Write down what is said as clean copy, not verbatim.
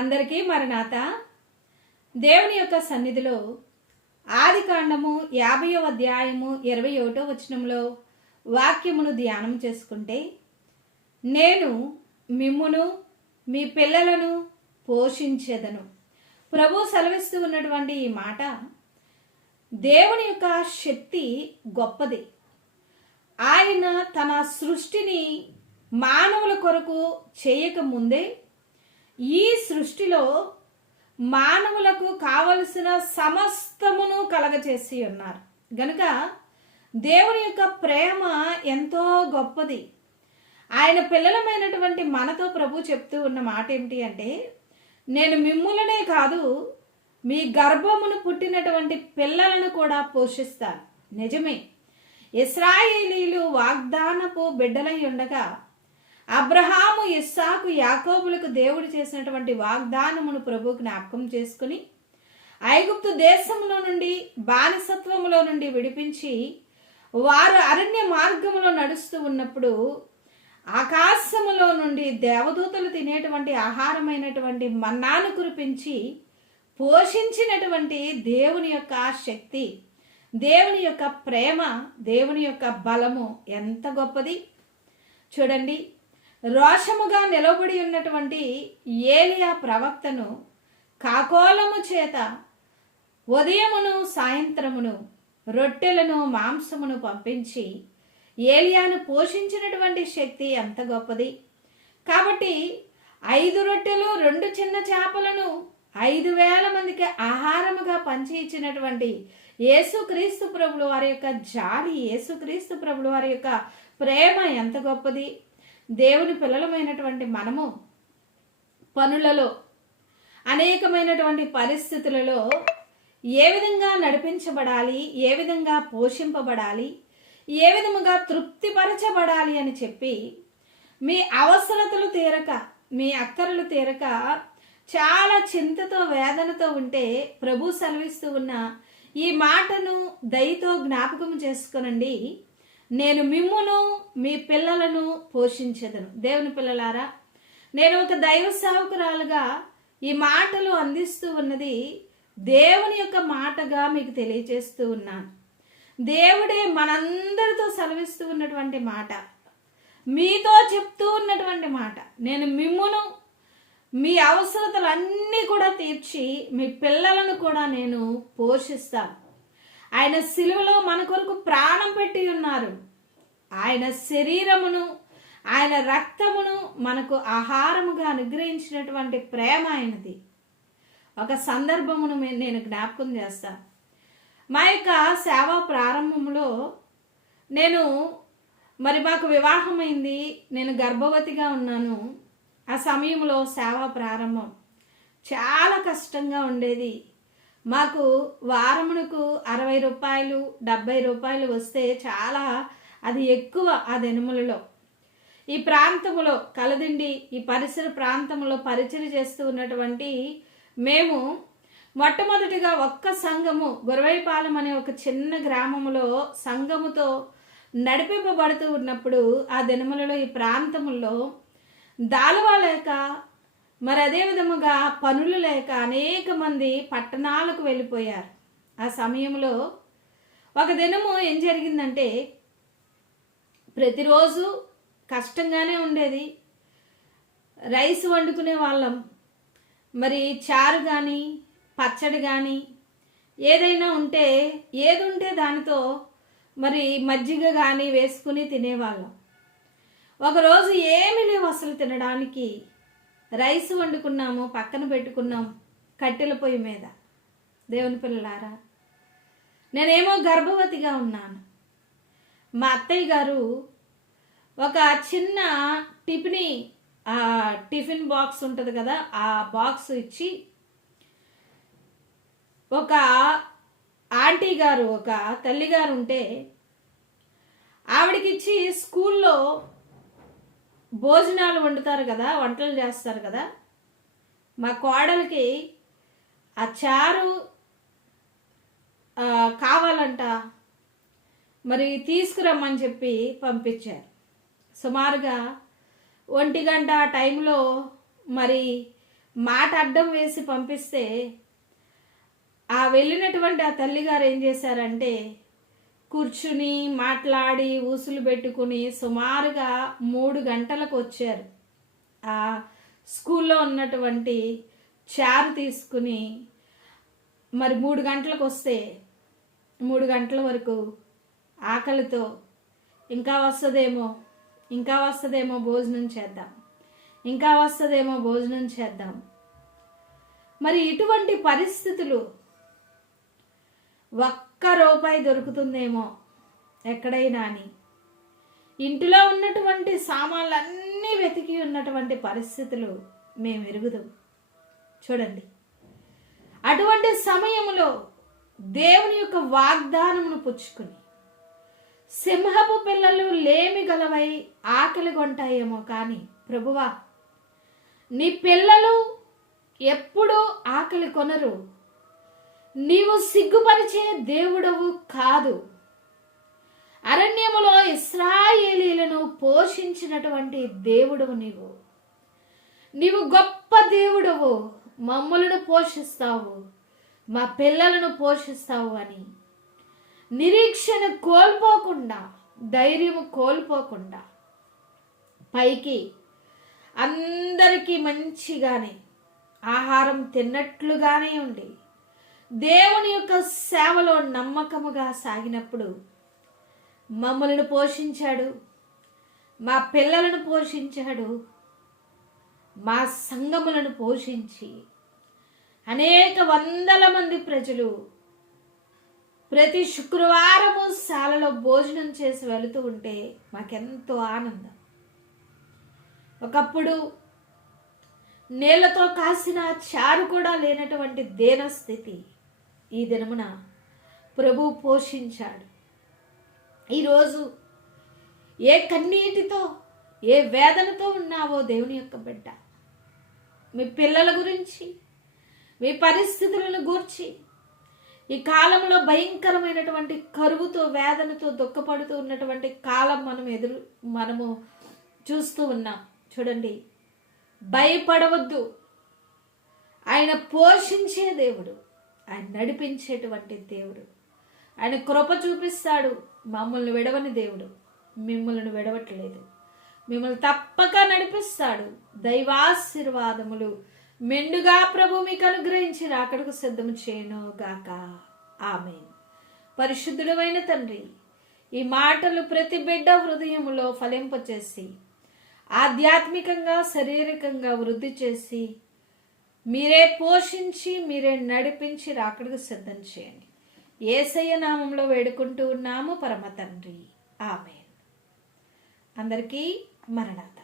అందరికీ మరణాత. దేవుని యొక్క సన్నిధిలో ఆదికాండము 50వ అధ్యాయము 21వ వచనంలో వాక్యమును ధ్యానం చేసుకుంటే, నేను మిమ్మును మీ పిల్లలను పోషించేదను. ప్రభు సెలవిస్తూ ఉన్నటువంటి ఈ మాట దేవుని యొక్క శక్తి గొప్పది. ఆయన తన సృష్టిని మానవుల కొరకు చేయకముందే ఈ సృష్టిలో మానవులకు కావలసిన సమస్తమును కలగచేసి ఉన్నారు. గనుక దేవుని యొక్క ప్రేమ ఎంతో గొప్పది. ఆయన పిల్లలమైనటువంటి మనతో ప్రభు చెప్తూ ఉన్న మాట ఏమిటి అంటే, నేను మిమ్ములనే కాదు మీ గర్భమును పుట్టినటువంటి పిల్లలను కూడా పోషిస్తాను. నిజమే, ఇశ్రాయేలీలు వాగ్దానపు బిడ్డలై ఉండగా అబ్రహాము, ఇస్సాకు, యాకోబులకు దేవుడు చేసినటువంటి వాగ్దానమును ప్రభు జ్ఞాపకం చేసుకుని ఐగుప్తు దేశంలో నుండి బానిసత్వములో నుండి విడిపించి వారు అరణ్య మార్గములో నడుస్తూ ఉన్నప్పుడు ఆకాశములో నుండి దేవదూతలు తినేటువంటి ఆహారమైనటువంటి మన్నాను కురిపించి పోషించినటువంటి దేవుని యొక్క శక్తి, దేవుని యొక్క ప్రేమ, దేవుని యొక్క బలము ఎంత గొప్పది చూడండి. రోషముగా నిలబడి ఉన్నటువంటి ఏలియా ప్రవక్తను కాకోలము చేత ఉదయమును సాయంత్రమును రొట్టెలను మాంసమును పంపించి ఏలియాను పోషించినటువంటి శక్తి ఎంత గొప్పది. కాబట్టి 5 రొట్టెలు 2 చిన్న చేపలను 5,000 మందికి ఆహారముగా పంచి ఇచ్చినటువంటి యేసుక్రీస్తు ప్రభులు వారి యొక్క జాలి, యేసుక్రీస్తు ప్రభులు వారి యొక్క ప్రేమ ఎంత గొప్పది. దేవుని పిల్లలమైనటువంటి మనము పనులలో, అనేకమైనటువంటి పరిస్థితులలో ఏ విధంగా నడిపించబడాలి, ఏ విధంగా పోషింపబడాలి, ఏ విధముగా తృప్తిపరచబడాలి అని చెప్పి మీ అవసరతలు తీరక, మీ అక్కరలు తీరక చాలా చింతతో వేదనతో ఉంటే ప్రభు సెలవిస్తూ ఉన్న ఈ మాటను దయతో జ్ఞాపకం చేసుకునండి. నేను మిమ్మును మీ పిల్లలను పోషించెదను. దేవుని పిల్లలారా, నేను ఒక దైవ సేవకురాలుగా ఈ మాటలు అందిస్తూ ఉన్నది దేవుని యొక్క మాటగా మీకు తెలియజేస్తూ ఉన్నాను. దేవుడే మనందరితో సెలవిస్తూ ఉన్నటువంటి మాట, మీతో చెప్తూ ఉన్నటువంటి మాట. నేను మిమ్మును మీ అవసరతలన్నీ కూడా తీర్చి మీ పిల్లలను కూడా నేను పోషిస్తాను. ఆయన సిలువలో మన కొరకు ప్రాణం పెట్టి ఉన్నారు. ఆయన శరీరమును, ఆయన రక్తమును మనకు ఆహారముగా అనుగ్రహించినటువంటి ప్రేమ ఆయనది. ఒక సందర్భమును నేను జ్ఞాపకం చేస్తాను. మా యొక్క సేవా ప్రారంభంలో మాకు వివాహమైంది, నేను గర్భవతిగా ఉన్నాను. ఆ సమయంలో సేవా ప్రారంభం చాలా కష్టంగా ఉండేది. మాకు వారమునకు 60 రూపాయలు 70 రూపాయలు వస్తే చాలా అది ఎక్కువ. ఆ దినములలో ఈ ప్రాంతంలో కలదిండి, ఈ పరిసర ప్రాంతంలో పరిచయం చేస్తూ ఉన్నటువంటి మేము మొట్టమొదటిగా ఒక్క సంఘము గురవైపాలెం అనే ఒక చిన్న గ్రామంలో సంఘముతో నడిపింపబడుతూ ఉన్నప్పుడు ఆ దినములలో ఈ ప్రాంతములో దాలువా లేక, మరి అదే విధముగా పనులు లేక అనేక మంది పట్టణాలకు వెళ్ళిపోయారు. ఆ సమయంలో ఒక దినము ఏం జరిగిందంటే, ప్రతిరోజు కష్టంగానే ఉండేది. రైస్ వండుకునే వాళ్ళం, మరి చారు కానీ పచ్చడి కానీ ఏదైనా ఉంటే ఏది ఉంటే దానితో మరి మజ్జిగ కానీ వేసుకుని తినేవాళ్ళం. ఒకరోజు ఏమీ లేవు అసలు తినడానికి. రైస్ వండుకున్నాము, పక్కన పెట్టుకున్నాం కట్టెల పొయ్యి మీద. దేవుని పిల్లలారా, నేనేమో గర్భవతిగా ఉన్నాను. మా అత్తయ్య గారు ఒక చిన్న టిఫిన్ బాక్స్ ఉంటుంది కదా, ఆ బాక్స్ ఇచ్చి ఒక ఆంటీ గారు, ఒక తల్లిగారు ఉంటే ఆవిడకిచ్చి స్కూల్లో భోజనాలు వండుతారు కదా, వంటలు చేస్తారు కదా, మా కోడలికి ఆ చారు కావాలంట, మరి తీసుకురమ్మని చెప్పి పంపించారు. సుమారుగా 1 గంట టైంలో మరి మాట అడ్డం వేసి పంపిస్తే ఆ వెళ్ళినటువంటి ఆ తల్లిగారు ఏం చేశారంటే కూర్చుని మాట్లాడి ఊసులు పెట్టుకుని సుమారుగా 3 గంటలకు వచ్చారు. ఆ స్కూల్లో ఉన్నటువంటి చారు తీసుకుని మరి 3 గంటలకు వస్తే 3 గంటల వరకు ఆకలితో ఇంకా వస్తుందేమో భోజనం చేద్దాం, ఇంకా వస్తుందేమో భోజనం చేద్దాం. మరి ఇటువంటి పరిస్థితులు, ₹1 దొరుకుతుందేమో ఎక్కడైనా అని ఇంటిలో ఉన్నటువంటి సామాన్లన్నీ వెతికి ఉన్నటువంటి పరిస్థితులు మేము ఎరుగుదాం. చూడండి, అటువంటి సమయంలో దేవుని యొక్క వాగ్దానమును పుచ్చుకుని సింహపు పిల్లలు లేమి గలవై ఆకలి కొంటాయేమో కానీ ప్రభువా, నీ పిల్లలు ఎప్పుడూ ఆకలి కొనరు, నీవు సిగ్గుపరిచే దేవుడవు కాదు. అరణ్యములో ఇశ్రాయేలీలను పోషించినటువంటి దేవుడవు నీవు గొప్ప దేవుడవు, మమ్మలను పోషిస్తావు, మా పిల్లలను పోషిస్తావు అని నిరీక్షణ కోల్పోకుండా, ధైర్యము కోల్పోకుండా పైకి అందరికీ మంచిగానే ఆహారం తిన్నట్లుగానే ఉండి దేవుని యొక్క సేవలో నమ్మకముగా సాగినప్పుడు మమ్మలను పోషించాడు, మా పిల్లలను పోషించాడు, మా సంఘములను పోషించి అనేక వందల మంది ప్రజలు ప్రతి శుక్రవారము శాలలో భోజనం చేసి వెళుతూ ఉంటే మాకెంతో ఆనందం. ఒకప్పుడు నీళ్లతో కాసిన చారు కూడా లేనటువంటి దీనస్థితి ఈ దినమున ప్రభు పోషించాడు. ఈరోజు ఏ కన్నీటితో, ఏ వేదనతో ఉన్నావో దేవుని యొక్క బిడ్డ, మీ పిల్లల గురించి, మీ పరిస్థితులను గూర్చి, ఈ కాలంలో భయంకరమైనటువంటి కరువుతో, వేదనతో దుఃఖపడుతూ ఉన్నటువంటి కాలం మనము చూస్తూ ఉన్నాం. చూడండి, భయపడవద్దు. ఆయన పోషించే దేవుడు, ఆయన నడిపించేటువంటి దేవుడు, ఆయన కృప చూపిస్తాడు. మమ్మల్ని విడవని దేవుడు, మిమ్మల్ని విడవట్లేదు, మిమ్మల్ని తప్పక నడిపిస్తాడు. దైవాశీర్వాదములు మెండుగా ప్రభు మీకు అనుగ్రహించి రాకడకు సిద్ధము చేయను గాక. ఆమేన్. పరిశుద్ధుడైన తండ్రి, ఈ మాటలు ప్రతి బిడ్డ హృదయములో ఫలింపచేసి ఆధ్యాత్మికంగా, శారీరకంగా వృద్ధి చేసి మీరే పోషించి, మీరే నడిపించి రాకడకు సిద్ధం చేయండి. యేసయ్య నామంలో వేడుకుంటూ ఉన్నాము పరమ తండ్రి. ఆమేన్. అందరికీ మరణాత.